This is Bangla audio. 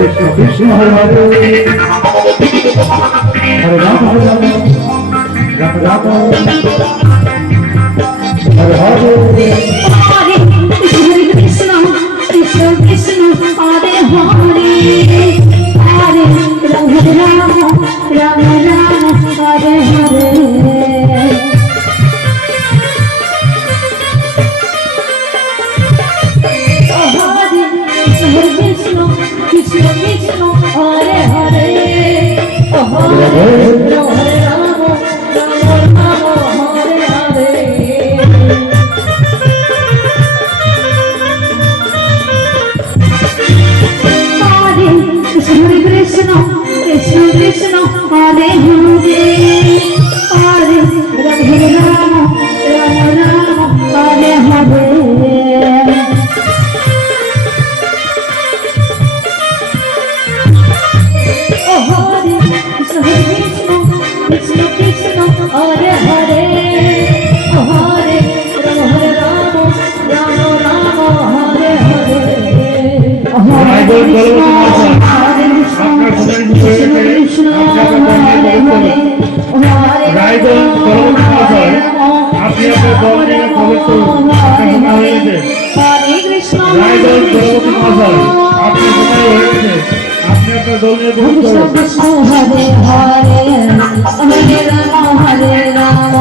কৃষ্ণ কৃষ্ণ হরে হরে হরে রাম রাম রাম হরে হরে हरे कृष्ण कृष्ण कृष्ण हरे हरे हरे राम राम राम राम हरे हरे कृष्ण कृष्ण कृष्ण हरे हरे हरे राम राम राम हरे हरे हरे कृष्ण कृष्ण कृष्ण हरे हरे हरे राम राम राम हरे हरे हरे कृष्ण कृष्ण कृष्ण हरे हरे हरे राम राम राम हरे हरे রায়গঞ্জ পরবর্তী মহাশয় আপনি আপনার দল নিয়ে প্রবেশ করুন। রায়গঞ্জ পরবর্তী মহাশয় আপনি কোথায় হয়েছে আপনি আপনার দল নিয়ে প্রবেশ করুন। हरे हरे हरे राम